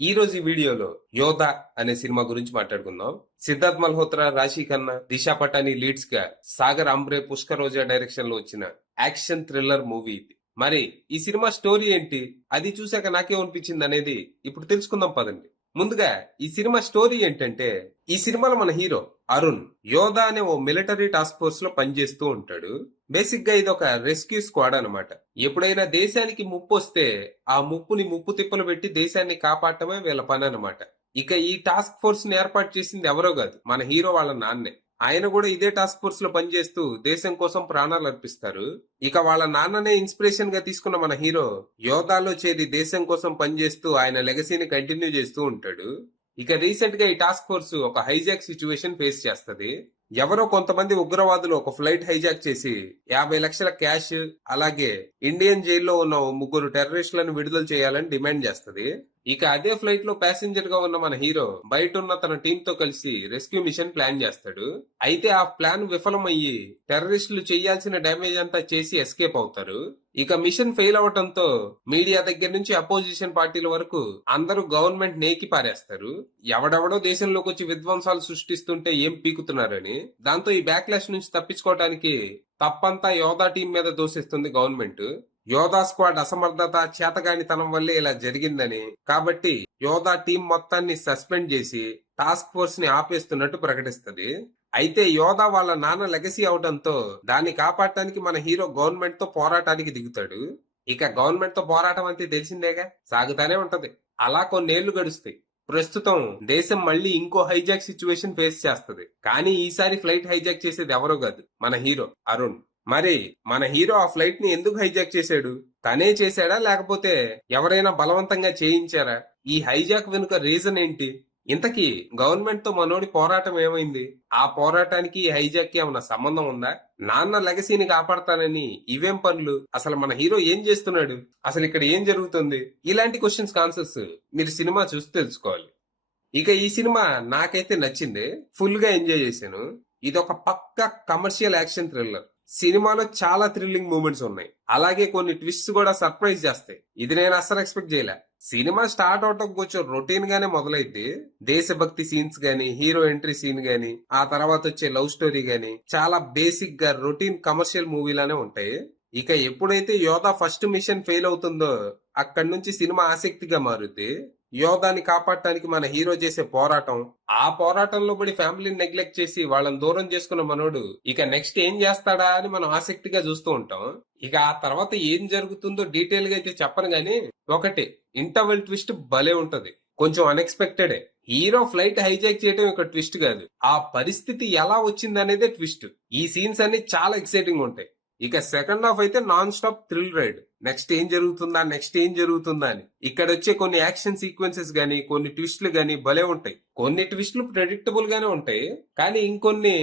ఈ రోజు ఈ వీడియోలో యోధా అనే సినిమా గురించి మాట్లాడుకుందాం. సిద్ధార్థ్ మల్హోత్రా, రాశి ఖన్నా, దిశా పటాని లీడ్స్ గా సాగర్ అంబ్రే, పుష్కర్ రోజా డైరెక్షన్ లో వచ్చిన యాక్షన్ థ్రిల్లర్ మూవీ ఇది. మరి ఈ సినిమా స్టోరీ ఏంటి, అది చూశాక నాకేమనిపించింది అనేది ఇప్పుడు తెలుసుకుందాం పదండి. ముందుగా ఈ సినిమా స్టోరీ ఏంటంటే, ఈ సినిమాలో మన హీరో అరుణ్ యోధా అనే ఓ మిలిటరీ టాస్క్ ఫోర్స్ లో పనిచేస్తూ ఉంటాడు. బేసిక్ గా ఇది ఒక రెస్క్యూ స్క్వాడ్ అనమాట. ఎప్పుడైనా దేశానికి ముప్పు వస్తే ఆ ముప్పుని ముప్పు తిప్పలు పెట్టి దేశాన్ని కాపాడటమే వీళ్ళ పని అనమాట. ఇక ఈ టాస్క్ ఫోర్స్ ని ఏర్పాటు చేసింది ఎవరో కాదు, మన హీరో వాళ్ళ నాన్నే. ఆయన కూడా ఇదే టాస్క్ ఫోర్స్ లో పనిచేస్తూ దేశం కోసం ప్రాణాలు అర్పిస్తారు. ఇక వాళ్ళ నాన్ననే ఇన్స్పిరేషన్ గా తీసుకున్న మన హీరో యోధాలో చేరి దేశం కోసం పనిచేస్తూ ఆయన లెగసీని కంటిన్యూ చేస్తూ ఉంటాడు. ఇక రీసెంట్ గా ఈ టాస్క్ ఫోర్స్ ఒక హైజాక్ సిచ్యువేషన్ ఫేస్ చేస్తది. ఎవరో కొంతమంది ఉగ్రవాదులు ఒక ఫ్లైట్ హైజాక్ చేసి 50 లక్షల క్యాష్, అలాగే ఇండియన్ జైల్లో ఉన్న ఓ 3 టెర్రరిస్టులను విడుదల చేయాలని డిమాండ్ చేస్తది. ఇక అదే ఫ్లైట్ లో ప్యాసింజర్ గా ఉన్న మన హీరో బయట ఉన్న తన టీం తో కలిసి రెస్క్యూ మిషన్ ప్లాన్ చేస్తాడు. అయితే ఆ ప్లాన్ విఫలమయ్యి టెర్రరిస్టులు చేయాల్సిన డ్యామేజ్ అంతా చేసి ఎస్కేప్ అవుతారు. ఇక మిషన్ ఫెయిల్ అవటంతో మీడియా దగ్గర నుంచి అపోజిషన్ పార్టీల వరకు అందరూ గవర్నమెంట్ నేకి పారేస్తారు. ఎవడెవడో దేశంలోకి వచ్చి విధ్వంసాలు సృష్టిస్తుంటే ఏం పీకుతున్నారని. దాంతో ఈ బ్యాక్లాష్ నుంచి తప్పించుకోవడానికి తప్పంతా యోధా టీం మీద దోషిస్తుంది గవర్నమెంట్. యోధా స్క్వాడ్ అసమర్థత, చేతగానితనం వల్లే ఇలా జరిగిందని, కాబట్టి యోధా టీం మొత్తాన్ని సస్పెండ్ చేసి టాస్క్ ఫోర్స్ ని ఆపేస్తున్నట్టు ప్రకటిస్తుంది. అయితే యోధా వాళ్ళ నాన్న లెగసీ అవడంతో దాన్ని కాపాడటానికి మన హీరో గవర్నమెంట్ తో పోరాటానికి దిగుతాడు. ఇక గవర్నమెంట్ తో పోరాటం అంటే తెలిసిందేగా, సాగుతానే ఉంటది. అలా కొన్నేళ్లు గడుస్తాయి. ప్రస్తుతం దేశం మళ్ళీ ఇంకో హైజాక్ సిచ్యువేషన్ ఫేస్ చేస్తది. కానీ ఈసారి ఫ్లైట్ హైజాక్ చేసేది ఎవరో కాదు, మన హీరో అరుణ్. మరి మన హీరో ఆ ఫ్లైట్ ని ఎందుకు హైజాక్ చేశాడు? తనే చేశాడా, లేకపోతే ఎవరైనా బలవంతంగా చేయించారా? ఈ హైజాక్ వెనుక రీజన్ ఏంటి? ఇంతకీ గవర్నమెంట్ తో మనోడి పోరాటం ఏమైంది? ఆ పోరాటానికి ఈ హైజాక్ కి ఏమన్నా సంబంధం ఉందా? నాన్న లెగసీని కాపాడతానని ఇవేం పనులు? అసలు మన హీరో ఏం చేస్తున్నాడు? అసలు ఇక్కడ ఏం జరుగుతుంది? ఇలాంటి క్వశ్చన్స్ ఆన్సర్స్ మీరు సినిమా చూసి తెలుసుకోవాలి. ఇక ఈ సినిమా నాకైతే నచ్చింది, ఫుల్ గా ఎంజాయ్ చేశాను. ఇది ఒక పక్క కమర్షియల్ యాక్షన్ థ్రిల్లర్. సినిమాలో చాలా థ్రిల్లింగ్ మూమెంట్స్ ఉన్నాయి, అలాగే కొన్ని ట్విస్ట్స్ కూడా సర్ప్రైజ్ చేస్తాయి. ఇది నేను అస్సలు ఎక్స్పెక్ట్ చేయలే. సినిమా స్టార్ట్ అవటం కొంచెం రొటీన్ గానే మొదలైద్ది. దేశభక్తి సీన్స్ గానీ, హీరో ఎంట్రీ సీన్ గానీ, ఆ తర్వాత వచ్చే లవ్ స్టోరీ గానీ చాలా బేసిక్ గా రొటీన్ కమర్షియల్ మూవీలానే ఉంటాయి. ఇక ఎప్పుడైతే యోధా ఫస్ట్ మిషన్ ఫెయిల్ అవుతుందో అక్కడి నుంచి సినిమా ఆసక్తిగా మారుద్ది. యోధాని కాపాడటానికి మన హీరో చేసే పోరాటం, ఆ పోరాటంలో పడి ఫ్యామిలీని నెగ్లెక్ట్ చేసి వాళ్ళని దూరం చేసుకున్న మనోడు ఇక నెక్స్ట్ ఏం చేస్తాడా అని మనం ఆసక్తిగా చూస్తూ ఉంటాం. ఇక ఆ తర్వాత ఏం జరుగుతుందో డీటెయిల్ గా అయితే చెప్పను గానీ, ఒకటి ఇంటర్వెల్ ట్విస్ట్ భలే ఉంటది, కొంచెం అన్ఎక్స్పెక్టెడే. హీరో ఫ్లైట్ హైజాక్ చేయడం ఒక ట్విస్ట్ కాదు, ఆ పరిస్థితి ఎలా వచ్చింది అనేదే ట్విస్ట్. ఈ సీన్స్ అన్ని చాలా ఎక్సైటింగ్ ఉంటాయి. ఇక సెకండ్ హాఫ్ అయితే non stop thrill ride. Next ఏం జరుగుతుందా అని. ఇక్కడ వచ్చే కొన్ని యాక్షన్ సీక్వెన్సెస్ గానీ, కొన్ని ట్విస్ట్లు గానీ భలే ఉంటాయి. కొన్ని ట్విస్ట్లు ప్రెడిక్టబుల్ గానే ఉంటాయి, కానీ ఇంకొన్ని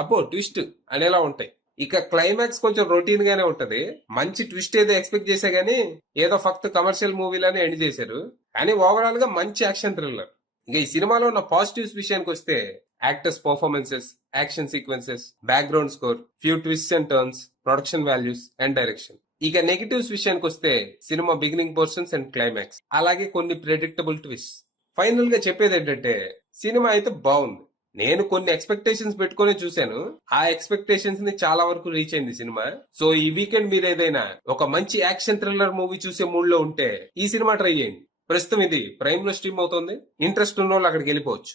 అబ్బో ట్విస్ట్ అనేలా ఉంటాయి. ఇక క్లైమాక్స్ కొంచెం రొటీన్ గానే ఉంటది. మంచి ట్విస్ట్ ఏదో ఎక్స్పెక్ట్ చేసా గానీ ఏదో ఫక్త్ కమర్షియల్ మూవీలానే ఎండ్ చేశారు. కానీ ఓవరాల్ గా మంచి యాక్షన్ థ్రిల్లర్. ఇక ఈ సినిమాలో ఉన్న పాజిటివ్స్ విషయానికి వస్తే actors performances, action sequences, background score, few twists and turns, production values and direction. ఇక నెగిటివ్స్ విషయానికి వస్తే cinema beginning portions and climax, అలాగే కొన్ని ప్రెడిక్టబుల్ ట్విస్ట్. ఫైనల్ గా చెప్పేది ఏంటంటే, సినిమా అయితే బాగుంది. నేను కొన్ని ఎక్స్పెక్టేషన్స్ పెట్టుకునే చూశాను, ఆ ఎక్స్పెక్టేషన్స్ ని చాలా వరకు రీచ్ అయింది సినిమా. సో ఈ వీకెండ్ మీరు ఏదైనా ఒక మంచి యాక్షన్ థ్రిల్లర్ మూవీ చూసే మూడ్ లో ఉంటే ఈ సినిమా ట్రై చేయండి. ప్రస్తుతం ఇది ప్రైమ్ లో స్ట్రీమ్ అవుతుంది. ఇంట్రెస్ట్ ఉన్న వాళ్ళు అక్కడికి వెళ్ళిపోవచ్చు.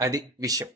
అది విషయం.